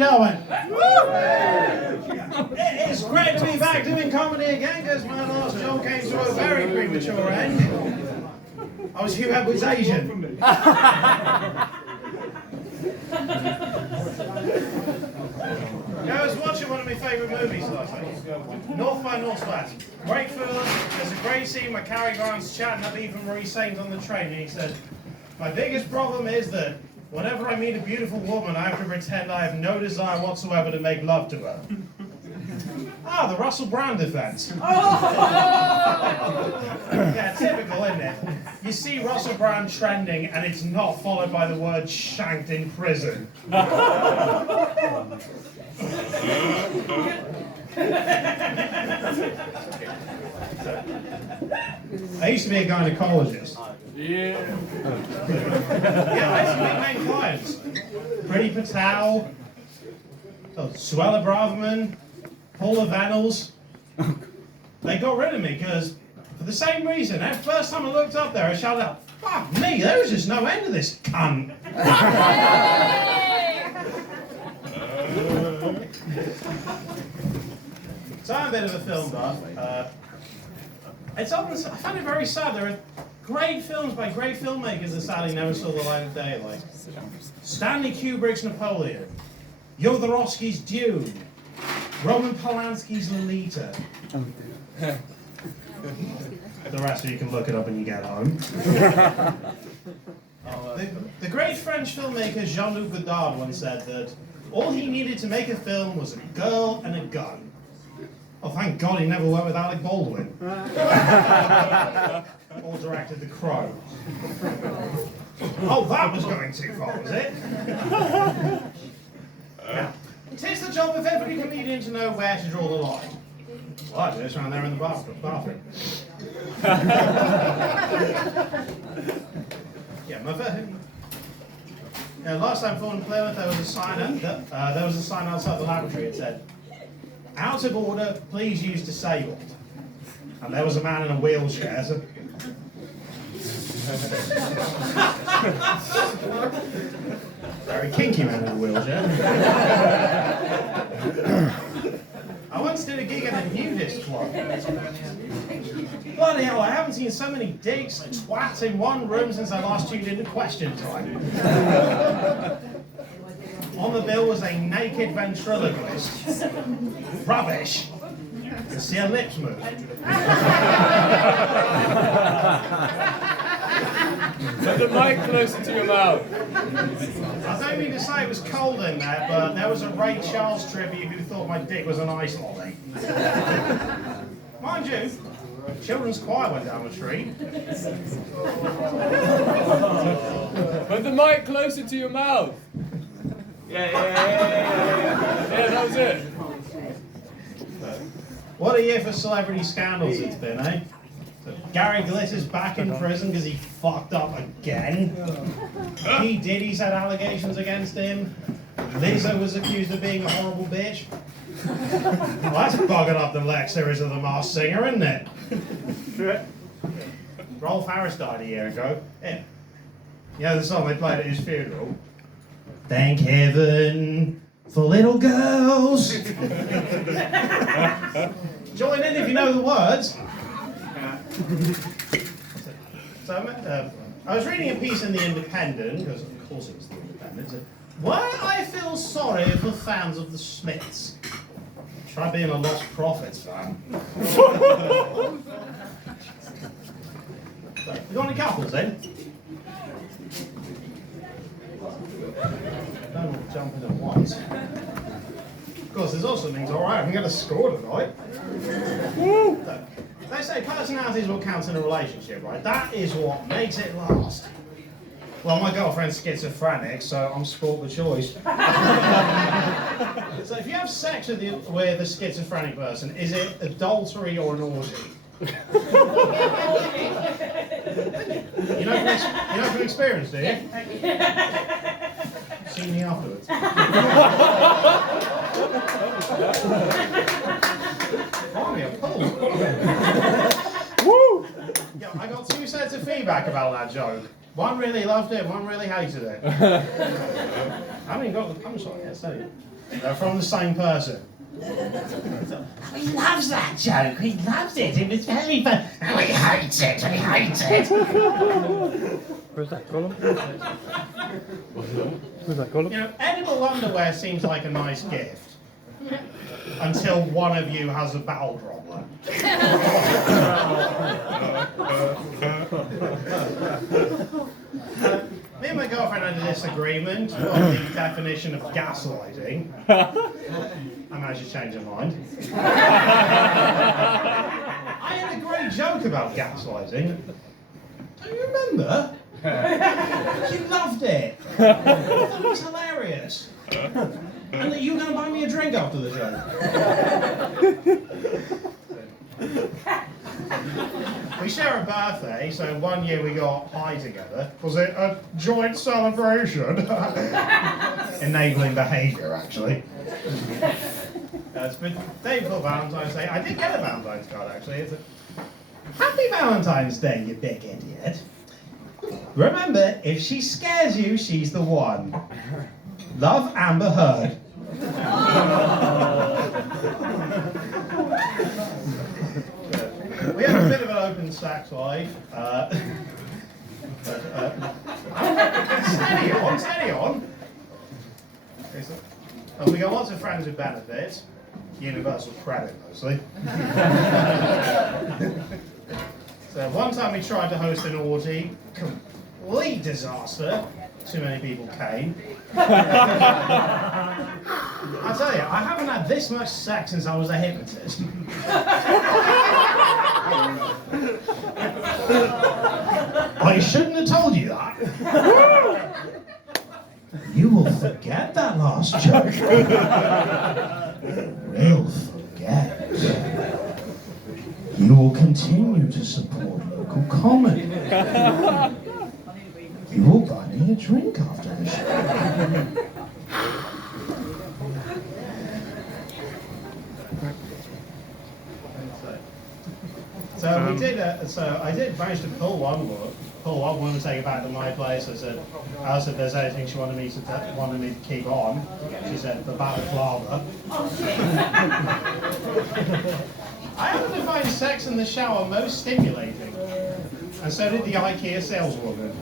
gentlemen. It is great to be back doing comedy again because my last job came to a very premature end. I was Hugh Edwards' Asian. I was watching one of my favourite movies last night, North by Northwest. Great film. There's a great scene where Cary Grant's chatting up Eva Marie Saint on the train, and he said, "My biggest problem is that whenever I meet a beautiful woman, I have to pretend I have no desire whatsoever to make love to her." Ah, the Russell Brand defense. Yeah, typical, isn't it? You see Russell Brand trending, and it's not followed by the word "shanked in prison." I used to be a gynecologist. Yeah, I used to meet main clients. Pretty Patel, Suella Braverman, Paula Vanels. They got rid of me because, for the same reason, the first time I looked up there, I shouted out, "Fuck me, there was just no end to this cunt." So I'm a bit of a film buff. It's often, I find it very sad. There are great films by great filmmakers that sadly never saw the light of day, like Stanley Kubrick's Napoleon, Jodorowsky's Dune, Roman Polanski's Lolita. The rest of you can look it up when you get home. The great French filmmaker Jean-Luc Godard once said that all he needed to make a film was a girl and a gun. Oh, thank God he never went with Alec Baldwin. Or directed The Crow. Oh, that was going too far, was it? Now, it is the job of every comedian to know where to draw the line. Well, I do this around there in the bathroom. Yeah, last time I fought in Plymouth, there was a sign outside the laboratory. It said, "Out of order, please use disabled." And there was a man in a wheelchair. So... Very kinky man in a wheelchair. I once did a gig at a nudist club. Bloody hell, I haven't seen so many dicks and twats in one room since I last tuned into Question Time. On the bill was a naked ventriloquist. Rubbish. You can see her lips move. Put the mic closer to your mouth. I don't mean to say it was cold in there, but there was a Ray Charles tribute who thought my dick was an ice lolly. Mind you, children's choir went down the street. Put the mic closer to your mouth. Yeah, that was it. What a year for celebrity scandals it's been, eh? So Gary Glitter's back in prison because he fucked up again. P. Diddy's had allegations against him. Lizzo was accused of being a horrible bitch. Well, that's bugging up the Lex series of The Masked Singer, isn't it? Rolf Harris died a year ago. Yeah. You know the song they played at his funeral? Thank heaven for little girls. Join in if you know the words. So I was reading a piece in The Independent, because of course it was The Independent. Why I feel sorry for fans of the Smiths. Try being a Lost Prophets fan. So, you got any couples then? Don't want to jump in at once. Of course, there's also things, alright, I'm going to score tonight. So, they say personality is what counts in a relationship, right? That is what makes it last. Well, my girlfriend's schizophrenic, so I'm sport the choice. So if you have sex with a schizophrenic person, is it adultery or an orgy? You know from experience, do you? See me afterwards. Find me a pull. Woo! Yeah, I got 2 sets of feedback about that joke. One really loved it, one really hated it. I haven't even got the punchline yet, so They're from the same person. He loves that joke. He loves it. It was very fun. Oh, he hates it. He hates it. Where's that column? Where's that column? You know, edible underwear seems like a nice gift. Until one of you has a bowel problem. Me and my girlfriend had a disagreement on the definition of gaslighting. I managed to change her mind. I had a great joke about gaslighting. Do you remember? You loved it. I thought it was hilarious. And that you were going to buy me a drink after the show. We share a birthday, so one year we got high together. Was it a joint celebration? Enabling behaviour, actually. It's been day before Valentine's Day. I did get a Valentine's card, actually. It's a Happy Valentine's Day, you big idiot. Remember, if she scares you, she's the one. Love, Amber Heard. We have a bit of an open sex life. Steady on, steady on. Okay, so, we got lots of friends with benefits. Universal credit, mostly. So one time we tried to host an orgy. Complete disaster. Too many people came. I tell you, I haven't had this much sex since I was a hypnotist. I shouldn't have told you that. You will forget that last joke. You'll forget. You will continue to support local comedy. You will buy me a drink after the show. So we did. I did manage to pull one woman to take her back to my place. I said if there's anything she wanted me to keep on. She said the balaclava. I happen to find sex in the shower most stimulating. And so did the IKEA saleswoman.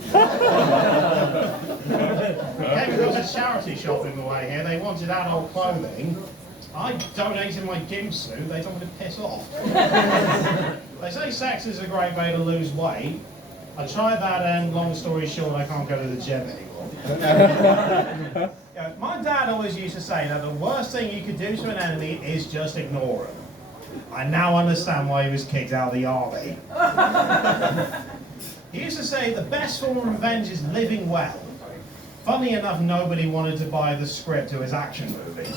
Okay, because it's charity shopping the way here, they wanted adult clothing. I donated my gimp suit, they told me to piss off. They say sex is a great way to lose weight. I tried that and long story short, I can't go to the gym anymore. My dad always used to say that the worst thing you could do to an enemy is just ignore him. I now understand why he was kicked out of the army. He used to say the best form of revenge is living well. Funny enough, nobody wanted to buy the script to his action movie.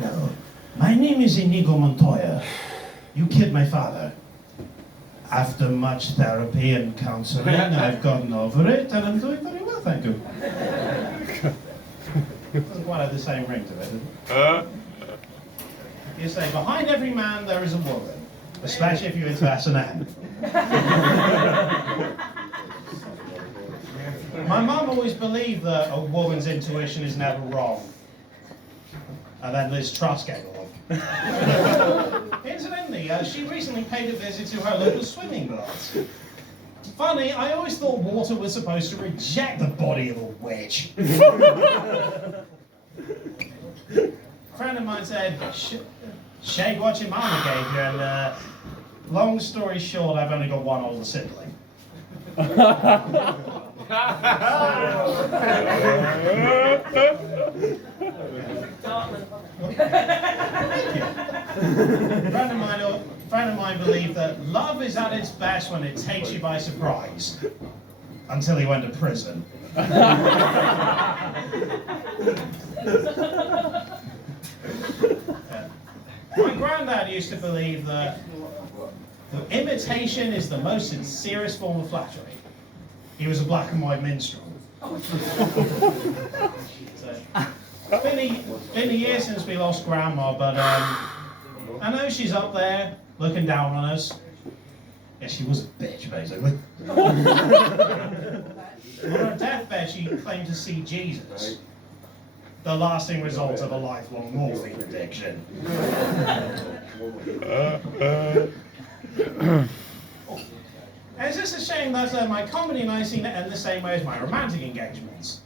Hello, my name is Inigo Montoya. You killed my father. After much therapy and counseling, I've gotten over it and I'm doing very well, thank you. Doesn't quite have the same ring to it. You say, behind every man there is a woman, especially if you're into S&M. My mum always believed that a woman's intuition is never wrong. And then Liz Truss came along. Incidentally, she recently paid a visit to her local swimming baths. Funny, I always thought water was supposed to reject the body of a witch. A friend of mine said, shake what your mama gave you, and long story short, I've only got one older sibling. A friend of mine believed that love is at its best when it takes you by surprise. Until he went to prison. My granddad used to believe that imitation is the most sincerest form of flattery. He was a black and white minstrel. It's been a year since we lost Grandma, but I know she's up there looking down on us. Yeah, she was a bitch, basically. On her deathbed, she claimed to see Jesus. the lasting result of a lifelong morphine addiction. It's just a shame that my comedy nights seem to end the same way as my romantic engagements.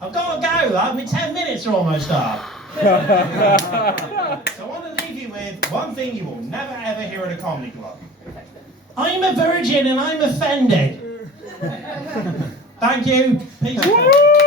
I've got to go, love. My 10 minutes are almost up. So I want to leave you with one thing you will never ever hear at a comedy club. I'm a virgin and I'm offended. Thank you. Peace.